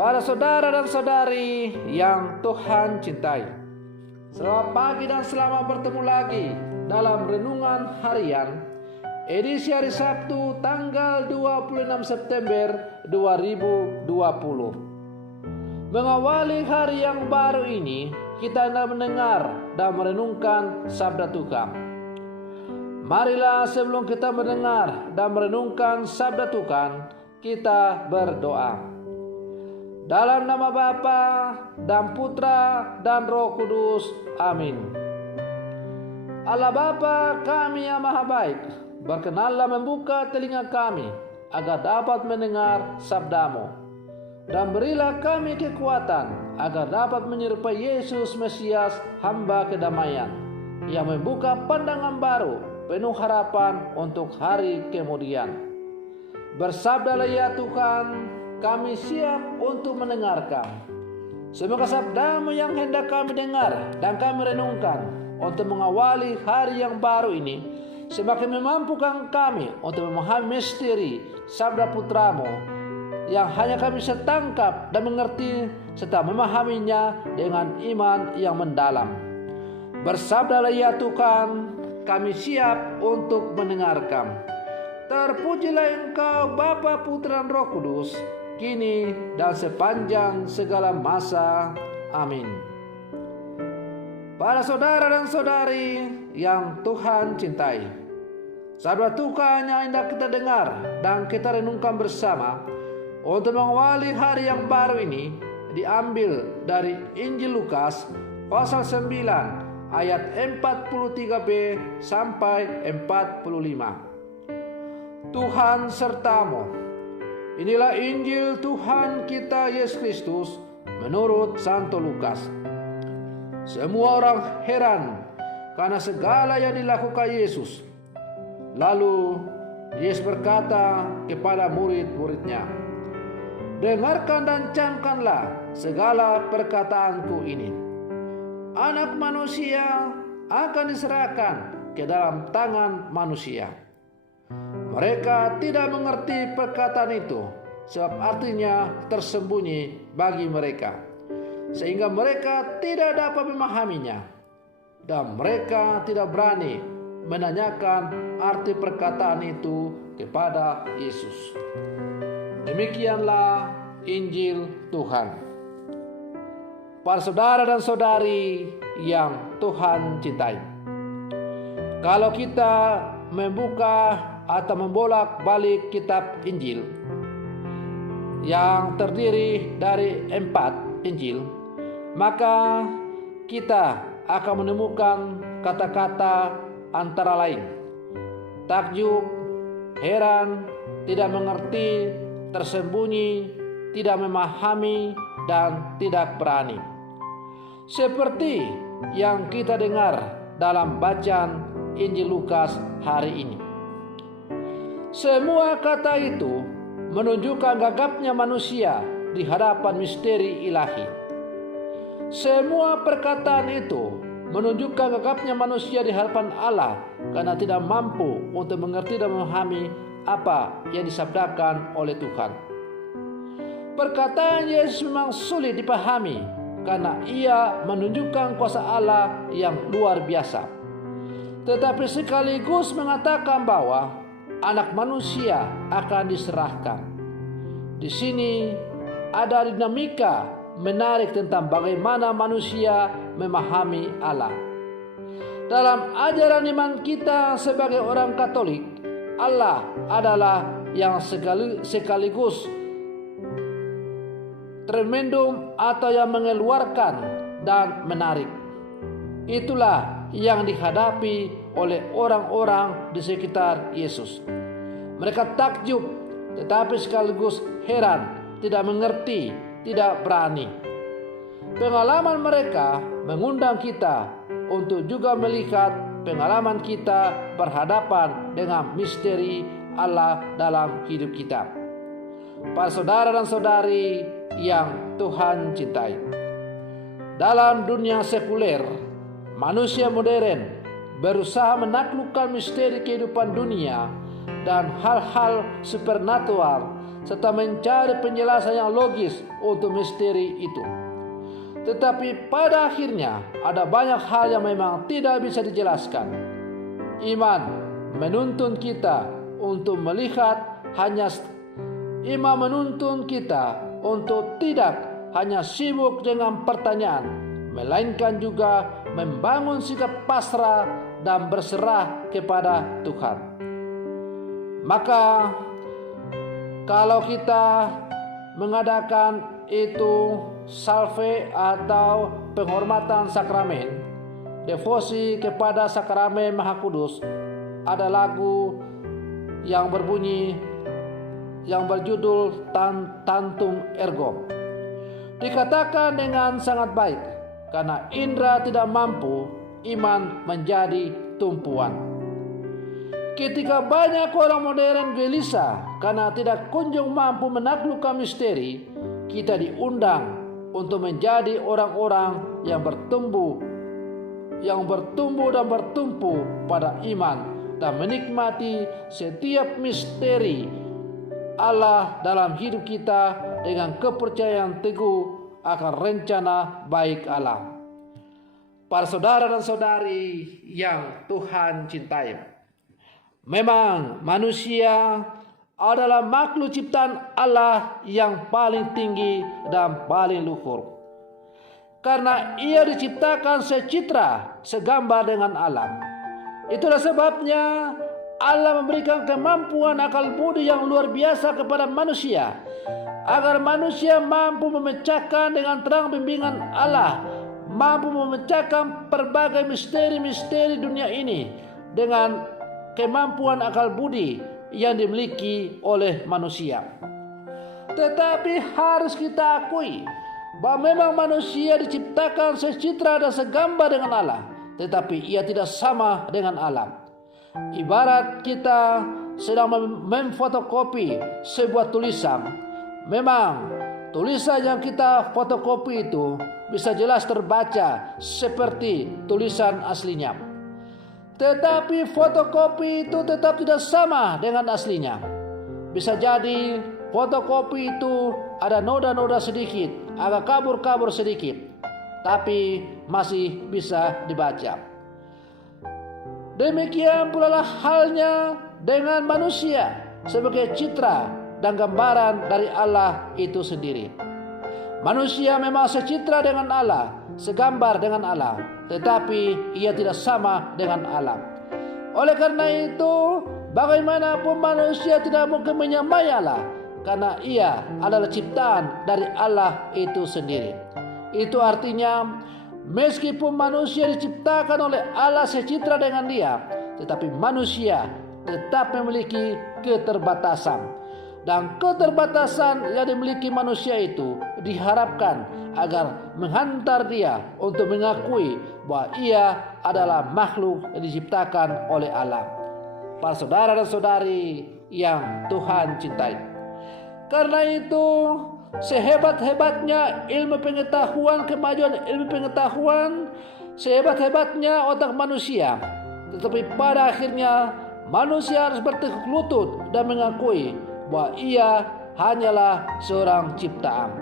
Para saudara dan saudari yang Tuhan cintai, selamat pagi dan selamat bertemu lagi dalam Renungan Harian edisi hari Sabtu tanggal 26 September 2020. Mengawali hari yang baru ini, kita hendak mendengar dan merenungkan sabda Tuhan. Marilah sebelum kita mendengar dan merenungkan sabda Tuhan, kita berdoa. Dalam nama Bapa dan Putra dan Roh Kudus. Amin. Allah Bapa kami yang maha baik, berkenanlah membuka telinga kami agar dapat mendengar sabdamu. Dan berilah kami kekuatan agar dapat menyerupai Yesus Mesias, hamba kedamaian, yang membuka pandangan baru penuh harapan untuk hari kemudian. Bersabdalah ya Tuhan, kami siap untuk mendengarkan. Semoga sabdamu yang hendak kami dengar dan kami renungkan untuk mengawali hari yang baru ini semakin memampukan kami untuk memahami misteri sabda putramu yang hanya kami bisa tangkap dan mengerti serta memahaminya dengan iman yang mendalam. Bersabdalah ya Tuhan, kami siap untuk mendengarkan. Terpujilah Engkau Bapa, Putra dan Roh Kudus, kini dan sepanjang segala masa. Amin. Para saudara dan saudari yang Tuhan cintai, sabda Tuhan yang hendak kita dengar dan kita renungkan bersama untuk mengawali hari yang baru ini diambil dari Injil Lukas pasal 9 ayat 43b sampai 45. Tuhan sertamu. Inilah Injil Tuhan kita Yesus Kristus menurut Santo Lukas. Semua orang heran karena segala yang dilakukan Yesus. Lalu Yesus berkata kepada murid-muridnya, "Dengarkan dan camkanlah segala perkataanku ini. Anak manusia akan diserahkan ke dalam tangan manusia." Mereka tidak mengerti perkataan itu, sebab artinya tersembunyi bagi mereka, sehingga mereka tidak dapat memahaminya, dan mereka tidak berani menanyakan arti perkataan itu kepada Yesus. Demikianlah Injil Tuhan. Para saudara dan saudari yang Tuhan cintai, kalau kita membuka atau membolak-balik kitab Injil yang terdiri dari 4 Injil, maka kita akan menemukan kata-kata antara lain takjub, heran, tidak mengerti, tersembunyi, tidak memahami, dan tidak berani. Seperti yang kita dengar dalam bacaan Injil Lukas hari ini. Semua kata itu menunjukkan gagapnya manusia di hadapan misteri ilahi. Semua perkataan itu menunjukkan gagapnya manusia di hadapan Allah karena tidak mampu untuk mengerti dan memahami apa yang disabdakan oleh Tuhan. Perkataan Yesus memang sulit dipahami karena ia menunjukkan kuasa Allah yang luar biasa. Tetapi sekaligus mengatakan bahwa Anak manusia akan diserahkan. Di sini ada dinamika menarik tentang bagaimana manusia memahami Allah. Dalam ajaran iman kita sebagai orang Katolik, Allah adalah yang sekaligus tremendum atau yang mengeluarkan dan menarik. Itulah yang dihadapi oleh orang-orang di sekitar Yesus. Mereka takjub, tetapi sekaligus heran, tidak mengerti, tidak berani. Pengalaman mereka mengundang kita untuk juga melihat pengalaman kita berhadapan dengan misteri Allah dalam hidup kita. Para saudara dan saudari yang Tuhan cintai, dalam dunia sekuler, manusia modern berusaha menaklukkan misteri kehidupan dunia dan hal-hal supernatural serta mencari penjelasan yang logis untuk misteri itu. Tetapi pada akhirnya ada banyak hal yang memang tidak bisa dijelaskan. Iman menuntun kita untuk melihat iman menuntun kita untuk tidak hanya sibuk dengan pertanyaan, melainkan juga membangun sikap pasrah dan berserah kepada Tuhan. Maka kalau kita mengadakan itu salve atau penghormatan sakramen, devosi kepada sakramen Maha Kudus, ada lagu yang berbunyi yang berjudul Tantum Ergo. Dikatakan dengan sangat baik, karena indera tidak mampu, iman menjadi tumpuan. Ketika banyak orang modern gelisah karena tidak kunjung mampu menaklukkan misteri, kita diundang untuk menjadi orang-orang yang bertumbuh dan bertumpu pada iman dan menikmati setiap misteri Allah dalam hidup kita dengan kepercayaan teguh akan rencana baik Allah. Para saudara dan saudari yang Tuhan cintai, memang manusia adalah makhluk ciptaan Allah yang paling tinggi dan paling luhur. Karena ia diciptakan secitra, segambar dengan alam. Itulah sebabnya Allah memberikan kemampuan akal budi yang luar biasa kepada manusia, agar manusia mampu memecahkan dengan terang bimbingan Allah, mampu memecahkan berbagai misteri-misteri dunia ini dengan kemampuan akal budi yang dimiliki oleh manusia. Tetapi harus kita akui bahwa memang manusia diciptakan secitra dan segambar dengan Allah, tetapi ia tidak sama dengan alam. Ibarat kita sedang memfotokopi sebuah tulisan, memang tulisan yang kita fotokopi itu bisa jelas terbaca seperti tulisan aslinya. Tetapi fotokopi itu tetap tidak sama dengan aslinya. Bisa jadi fotokopi itu ada noda-noda sedikit, agak kabur-kabur sedikit, tapi masih bisa dibaca. Demikian pula lah halnya dengan manusia sebagai citra dan gambaran dari Allah itu sendiri. Manusia memang secitra dengan Allah, segambar dengan Allah, tetapi ia tidak sama dengan Allah. Oleh karena itu, bagaimanapun manusia tidak mungkin menyamai Allah, karena ia adalah ciptaan dari Allah itu sendiri. Itu artinya, meskipun manusia diciptakan oleh Allah secitra dengan dia, tetapi manusia tetap memiliki keterbatasan. Dan keterbatasan yang dimiliki manusia itu diharapkan agar menghantar dia untuk mengakui bahwa ia adalah makhluk yang diciptakan oleh Allah. Para saudara dan saudari yang Tuhan cintai, karena itu sehebat-hebatnya ilmu pengetahuan, kemajuan ilmu pengetahuan, sehebat-hebatnya otak manusia, tetapi pada akhirnya manusia harus bertekuk lutut dan mengakui bahwa ia hanyalah seorang ciptaan.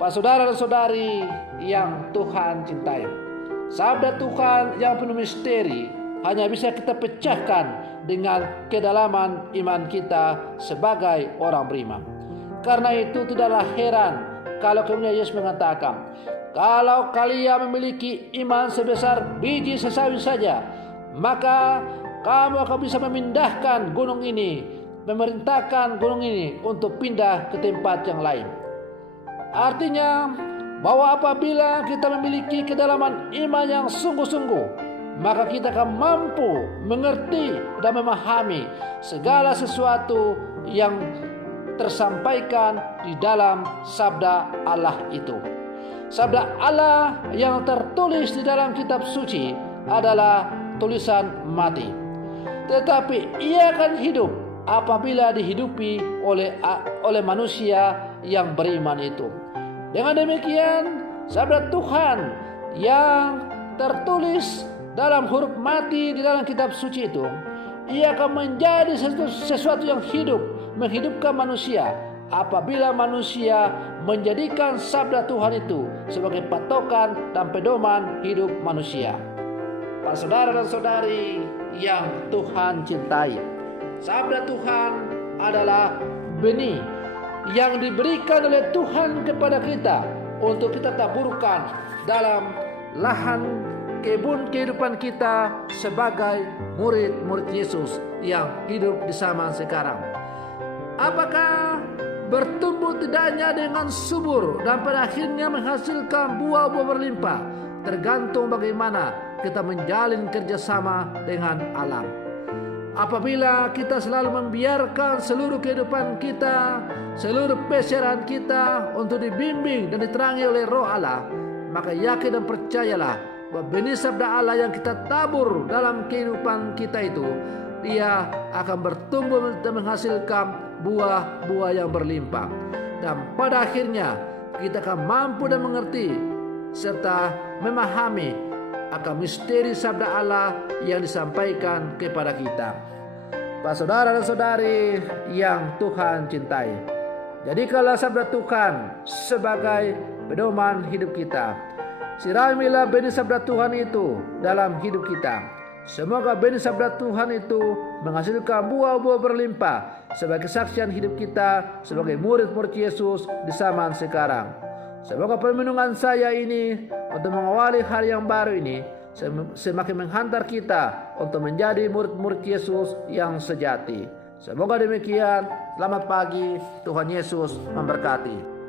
Para saudara dan saudari yang Tuhan cintai, sabda Tuhan yang penuh misteri hanya bisa kita pecahkan dengan kedalaman iman kita sebagai orang beriman. Karena itu tidaklah heran kalau kemudian Yesus mengatakan, kalau kalian memiliki iman sebesar biji sesawi saja, maka kamu akan bisa memindahkan gunung ini, memerintahkan gunung ini untuk pindah ke tempat yang lain. Artinya bahwa apabila kita memiliki kedalaman iman yang sungguh-sungguh, maka kita akan mampu mengerti dan memahami segala sesuatu yang tersampaikan di dalam sabda Allah itu. Sabda Allah yang tertulis di dalam kitab suci adalah tulisan mati, tetapi ia akan hidup apabila dihidupi oleh manusia yang beriman itu. Dengan demikian, sabda Tuhan yang tertulis dalam huruf mati di dalam kitab suci itu, ia akan menjadi sesuatu yang hidup menghidupkan manusia apabila manusia menjadikan sabda Tuhan itu sebagai patokan dan pedoman hidup manusia. Para saudara dan saudari yang Tuhan cintai, sabda Tuhan adalah benih yang diberikan oleh Tuhan kepada kita untuk kita taburkan dalam lahan kebun kehidupan kita sebagai murid-murid Yesus yang hidup di zaman sekarang. Apakah bertumbuh tidaknya dengan subur dan pada akhirnya menghasilkan buah-buah berlimpah? Tergantung bagaimana kita menjalin kerjasama dengan alam. Apabila kita selalu membiarkan seluruh kehidupan kita, seluruh pencarian kita untuk dibimbing dan diterangi oleh Roh Allah, maka yakin dan percayalah bahwa benih sabda Allah yang kita tabur dalam kehidupan kita itu, dia akan bertumbuh dan menghasilkan buah-buah yang berlimpah. Dan pada akhirnya kita akan mampu dan mengerti serta memahami akan misteri sabda Allah yang disampaikan kepada kita. Para saudara dan saudari yang Tuhan cintai, jadikanlah sabda Tuhan sebagai pedoman hidup kita. Siramilah benih sabda Tuhan itu dalam hidup kita. Semoga benih sabda Tuhan itu menghasilkan buah-buah berlimpah sebagai kesaksian hidup kita sebagai murid-murid Yesus di zaman sekarang. Semoga permenungan saya ini untuk mengawali hari yang baru ini semakin menghantar kita untuk menjadi murid-murid Yesus yang sejati. Semoga demikian. Selamat pagi. Tuhan Yesus memberkati.